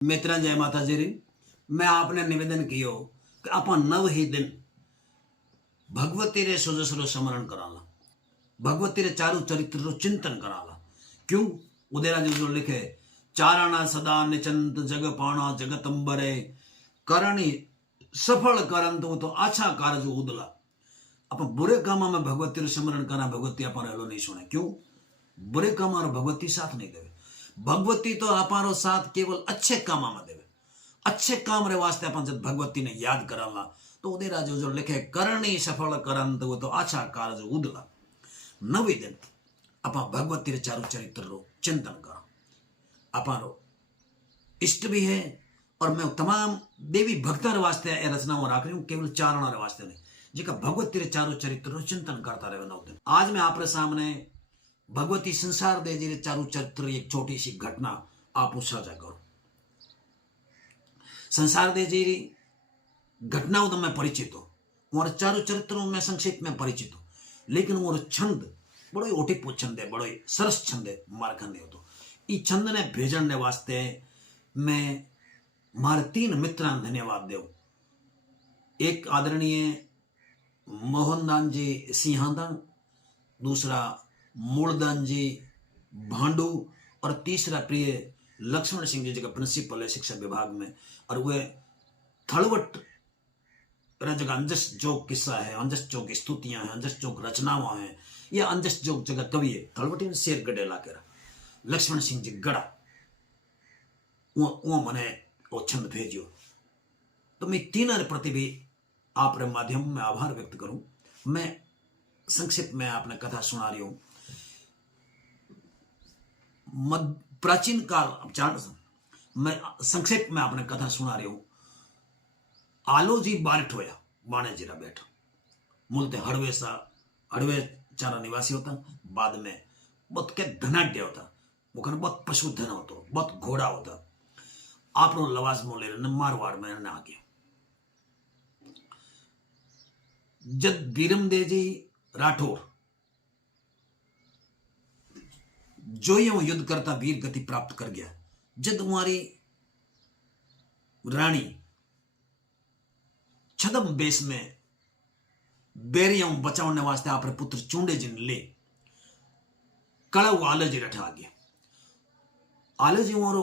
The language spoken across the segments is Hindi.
मित्रा जय माता जी री। मैं आपने निवेदन कियो कि आप नव ही दिन भगवती रे सुजसरो स्मरण कराला, भगवती रे चारु चरित्र रो चिंतन कराला। क्यों? उदेरा जो लिखे चारणा सदा निचंत जग पाणा जगतंबरे करणी सफल करंतु तो अच्छा कारज उदला। आप बुरे काम में भगवती रो स्मरण करा, भगवती आप नहीं सुने। क्यों? बुरे काम और भगवती साथ नहीं देवे। भगवती तो आप साथ केवल अच्छे काम में देवे। अच्छे काम रे वास्ते अपन जब भगवती ने याद कराला तो उदेरा जो लिखे करणी सफल करंत वो तो अच्छा कारज उदला। नवी दिन आप भगवती रे चारु चरित्र रो चिंतन करो। अपारो इष्ट भी है और मैं तमाम देवी भक्ता रे वास्ते ए रचनाओं राख रही हूँ, केवल चारणा रे वास्ते नहीं, जिका भगवती रे चारु चरित्र रो चिंतन करता रहे नव दिन। आज मैं आप सामने भगवती संसार दे जी चारु चरित्र एक छोटी सी घटना आप साझा करो। संसार दे जी घटनाओं तो मैं परिचित हूं, और चारु चरित्रों में संक्षिप्त में परिचित हूं, लेकिन वो छंद बड़ो ही ओटिपो छंद है, बड़ो ही सरस छंद है मारखंड होतो। ई छंद ने भेजने वास्ते मैं मारे तीन मित्रा धन्यवाद देव। एक आदरणीय मोहनदान जी सिंहादान, दूसरा मूलदान जी भांडू, और तीसरा प्रिय लक्ष्मण सिंह जी जगह प्रिंसिपल है शिक्षा विभाग में, और वह थड़वट जगह अंजस जोग किस्सा है, अंजस जोग स्तुतियां हैं, अंजस जोग रचनावां हैं, या अंजस जोग जगह कवि है थड़वटी शेर गढ़े लाकर लक्ष्मण सिंह जी गढ़ा वो मने वो छंद भेजो। तो मैं तीनों प्रति भी आप माध्यम में आभार व्यक्त करूं। मैं संक्षिप्त में आपने कथा सुना रही हूं। प्राचीन काल मैं संक्षेप में आपने कथा सुना रही हूं। आलोजी बारिठ होया बाणे जीरा बैठा, मूलते हड़वे चारा निवासी होता, बाद में बहुत के धनाढ़ होता, वो बहुत पशुधन होता, बहुत घोड़ा होता। आप लवाजमो ले मारवाड़ में रहने आ गया। जब बीरमदेव जी राठौर जो ये युद्ध करता वीर गति प्राप्त कर गया, जब हमारी रानी छदम बेस में बेरियों बचाने वास्ते आप पुत्र चूंडे जिन ले कड़व आलजी रठा आ गया। आलजी और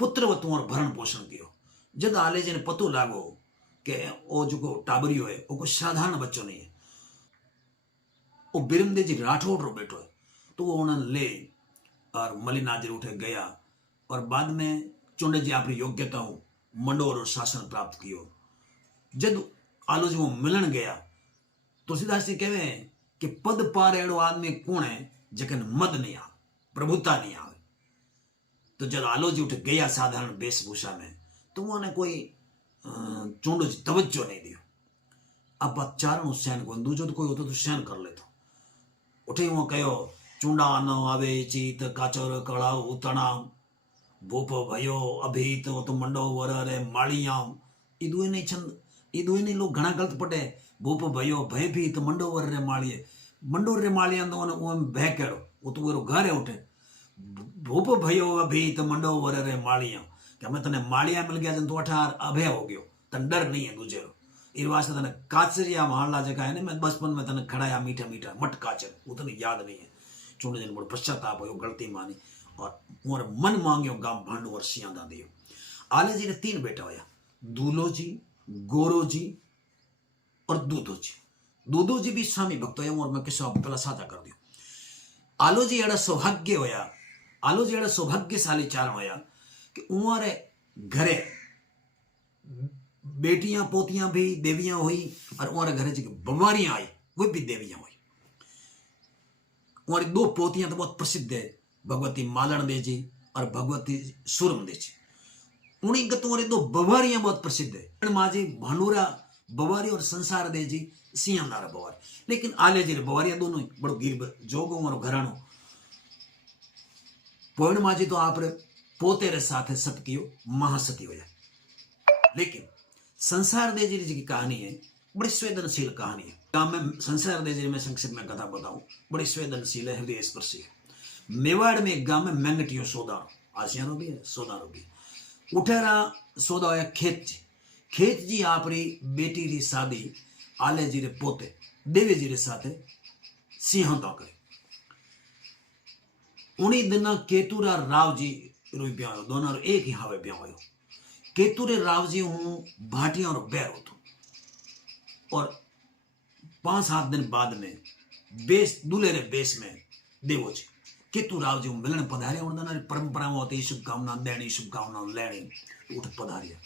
पुत्र और भरण पोषण कियो। जब आलजी ने पतो लागो कि वो जो टाबरियो है वो कोई साधारण बच्चों नहीं है, वो बीरमदेव जी राठौड़ रो बेटो है, तो वो उन्होंने ले और मलिनाजर उठे गया, और बाद में चुंडे जी अपनी योग्यता मंडोर और शासन प्राप्त कियो। जब आलोजी वो मिलन गया, तुलसीदास जी कहवे कि पद पार एड़ो आदमी कौन है जखन मद नहीं आ, प्रभुता नहीं आवे। तो जब आलोजी उठ गया साधारण वेशभूषा में, तो उन्होंने कोई चुंडो जी तवज्जो नहीं दियो। अब चारण सैन को दूजो तो कोई होता तो सैन कर लेतो। उठे वो कहो चुंडा न आवे चीत काचर कड़ा उतना भूप भयो अभीत तो मंडो वर रे माड़ियाम। इदुए नहीं छंद, इदुए नहीं लोग घना गलत पटे। भूप भयो भयभीत मंडो वर रे माड़िए, मंडो रे माड़िया तो वो भय केड़ो वो तो वो घर है उठे। भूप भयो अभीत मंडो वर रे माड़िया, क्या मैं तने माड़िया मिल गया जन तो अठार अभय हो गयो, तन डर नहीं है दूजे रो। इस वास्ते तने काचरिया महला जगह है ना, मैं बचपन में तने खड़ाया मीठा मीठा मट काचर, वो तने याद नहीं है। चुने जन बड़ो पश्चाताप हो, गलती मानी और मोर मन मांगियो गांव भांडू और सियादा दियो। आले जी ने तीन बेटा होया, दूलो जी, गोरो जी और दूधो जी। दूधो जी भी स्वामी भक्त होया, और मैं किसी पहला साझा कर दियो। आलो जी एड़ा सौभाग्य होया, आलो जी एड़ा सौभाग्यशाली चारण होया कि उमारे घरे बेटियां पोतियां भी देवियां हुई, और उमारे घरे जी बीमारियां आई वो भी देवियां हुई। हमारी दो पोतियां तो बहुत प्रसिद्ध है, भगवती मालण दे जी और भगवती सुरम दे जी। उन्हीं तुम्हारी दो बवारियां बहुत प्रसिद्ध है, माँ जी भांडूरा बवारी और संसार दे जी सियानारा बवारी। लेकिन आले जी बवारियां दोनों ही बड़ो गिर जोगो और घराणो। पौर्ण माँ जी तो आप पोते रे साथ सत कियो महासती हो जाए। लेकिन संसार दे जी की कहानी है बड़ी संवेदनशील कहानी है। गांव में संसार दे जी में संक्षिप्त में कथा बताऊं, बड़ी संवेदनशील है, हृदय स्पर्शी है। मेवाड़ में एक गांव में मैंगटियो सोदारो, आसियानो भी है सोदारो भी। उठेरा सौदा होया खेत जी आपरी बेटी री शादी आले जी रे पोते देवी जी रे साथे सिंहता करे। उन्हीं दिना केतुरा राव जी रो ब्याह हो, दोनों रो एक ही हावे ब्याह हो। केतुरे राव जी हूँ भाटिया रो बैर होतो और 5-7 दिन बाद में बेस दूल्हे रे बेस में देवो जी केतु राव जी मिलने पधारे। उन्होंने परंपरा होती शुभकामना देनी शुभकामना लेनी उठ पधारिया।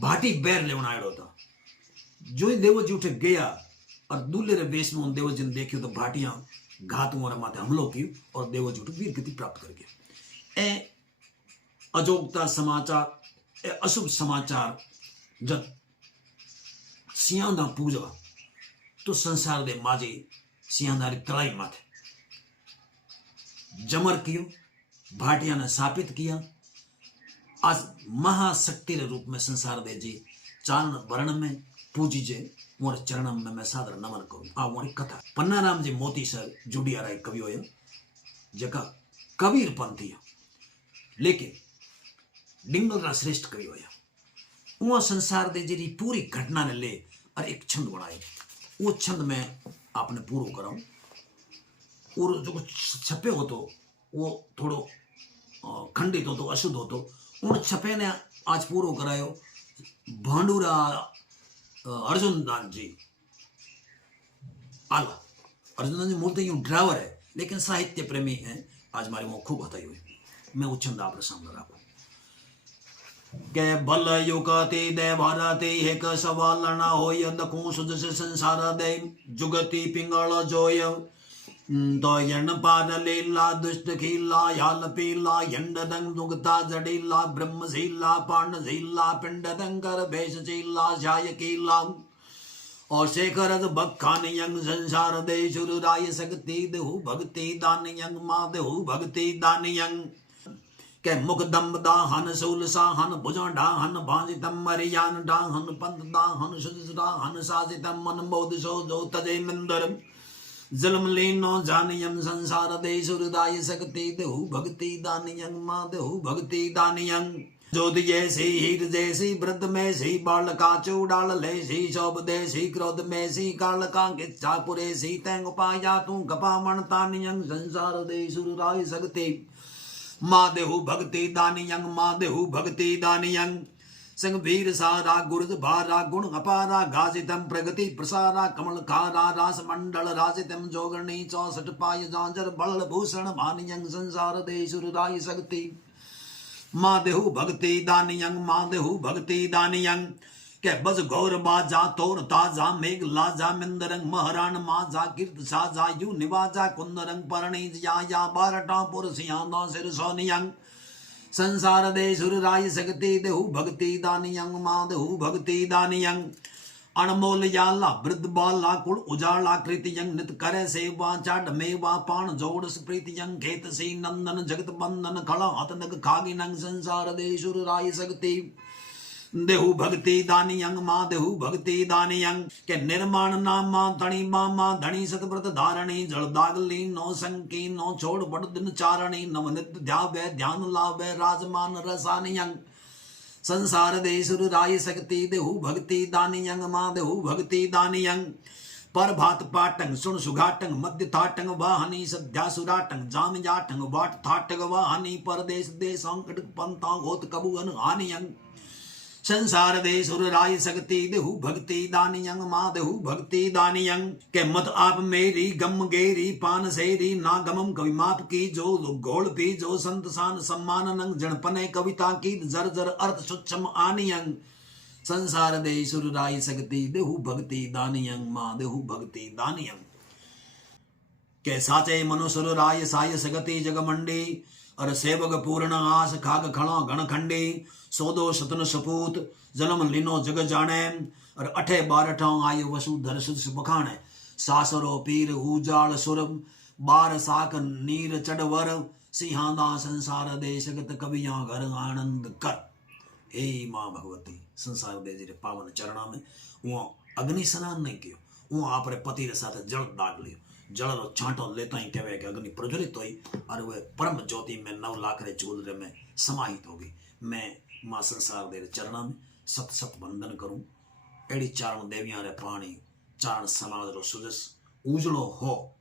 भाटी बैर ले आयो था। जो ही देवो जी उठे गया और दूल्हे रे बेस में उन देवो जी ने देखियो तो भाटिया घात माथे हमलो की और देवो जी उठ वीर गति प्राप्त कर गया। ए अजोगता समाचार ए अशुभ समाचार जब सिंहदा पूजा तो संसार दे माजी सिंहदारी तलाई माथे जमर कियो। भाटिया ने स्थापित किया। आज महाशक्ति के रूप में संसार दे जी चारण वर्ण में पूजी जे मोर चरण में मैं सादर नमन करूं। आ मोरी कथा पन्नाराम जी मोती सर जुड़िया राय कवि हो जका कबीर पंथी लेकिन डिंगल श्रेष्ठ कवि हो। वह संसार दे जी पूरी घटना ने ले और एक छंद बनाए। वो छंद में आपने पूरा कराऊं और जो छपे हो तो वो थोड़ो खंडित हो तो अशुद्ध हो तो उन छपे ने आज पूरो करायो भांडूरा अर्जुन दान जी आला। अर्जुन दान जी मूर्ति यूं ड्राइवर है लेकिन साहित्य प्रेमी है। आज हमारे वो खूब बताई हुई मैं वो छंद आपके सामने रखू के बल युगति दे भारती एक सवाल न होय दखू सुज से संसार दे जुगति पिंगल जोय तो यण पाद लीला दुष्ट खीला याल पीला यंडदंग दुगता जडीला ब्रह्मशीला पांडशीला पिंडदंकर भेषशीला जाय कीला और शेखर बखान यंग संसार दे सुराय शक्ति देहु भक्ति दान यंग मा देहु भक्ति दान यंग के मुख दम दाहन सूल साहन भुजा डाहन भाजितम मरियान डाहन पंथ दाहन सुदाहन साजितम मन मोद सो जो तजे मंदर जलम लीनो जानियम संसार दे सुरदाय शक्ति देहु भक्ति दानियं मा देहु भक्ति दानियं ज्योति जैसी हीर जैसी वृद्ध में सी बाल का चूड़ाल ले सी शोभ दे सी क्रोध में सी काल का गिच्छा पुरे सी तैंग पाया तू गपा मन तानियं संसार दे सुरदाय शक्ति मा देहु भक्ति दानियं मा देहु भक्ति दानियं संग वीर सारा गुरुद भारा गुण अपारा गाजितम प्रगति प्रसारा कमल खारा रास मंडल राजितम जोगणी 64 पाय जांजर बल भूषण भानियं संसार दे सुरदाय शक्ति मा देहु भक्ति दानियं मा देहु भक्ति दानियं के बज गौर बाजा तोर ताजा मेघ लाजा मिंदरंग महरान माजा कीर्त साजा यू निवाजा कुंदरंग परणी या बारटा पुरसियां सिर सोनियं संसार दे सुरराय शक्ति देहु भक्ति दानियं मा देहु भक्ति दानियं अनमोल याला वृद्ध बाला कुल उजाला कृतियं नित करे सेवा चाड मेवा पाण जोड़ प्रीतियं खेत सी नंदन जगत बंदन खड़ा हत नग खागिनंग संसार दे सुरराय शक्ति देहु भक्ति दानियं मा देहु भक्ति दानियं के निर्माण नामा धणी मामा धणी सतव्रत धारणी जल दागली नो संकी नो छोड़ बड़ दिन चारणी नव नित्य ध्यावे ध्यान लावे राजमान रसानियं संसार दे सुरराय शक्ति देहु भक्ति दानियं मा देहु भक्ति दानियं पर भात पाटंग सुन सुघाटंग मध्य थाटंग वाहनी सद्या सुराटंग जाम जाटंग वाट थाटंग वाहनी परदेश देशांकट पंता होत कबुअन हानियं संसार दे सुरराय शक्ति देहु भक्ति दानियं मा देहु भक्ति दानियं के मत आप मेरी गम गेरी पान सेरी ना गमम कवि माप की जो गोल पी जो संत सान सम्मान नंग जनपने कविता की जर जर अर्थ सूक्ष्म आनियं संसार दे सुरराय शक्ति देहु भक्ति दानियं मा देहु भक्ति दानियं के साचे मनु सुरराय साय सगति जगमंडी और सेवक पूर्ण आस खाग खड़ा गण खंडी सौदो सतन सपूत जन्म लिनो जग जाने और 8-12 आयु वसुधर सुध बखाने सासरो पीर उजाल सुरम बार साक नीर चढ़वर सिंहादा संसार देशगत कवियां घर आनंद कर। हे मां भगवती संसार दे जी पावन चरणा में वो अग्नि स्नान नहीं कियो वो आप पति रे साथ जल दाग लियो जल रो छांटो लेता ही कहवे कि अग्नि प्रज्वलित हुई और वह परम ज्योति में 9 लाख रे चूल्हे में समाहित होगी। मैं मां संसार दे चरणा में सत सत वंदन करूं। अड़ी चारण देवियां रे पाणी चारण समाज रो सुजस उजड़ो हो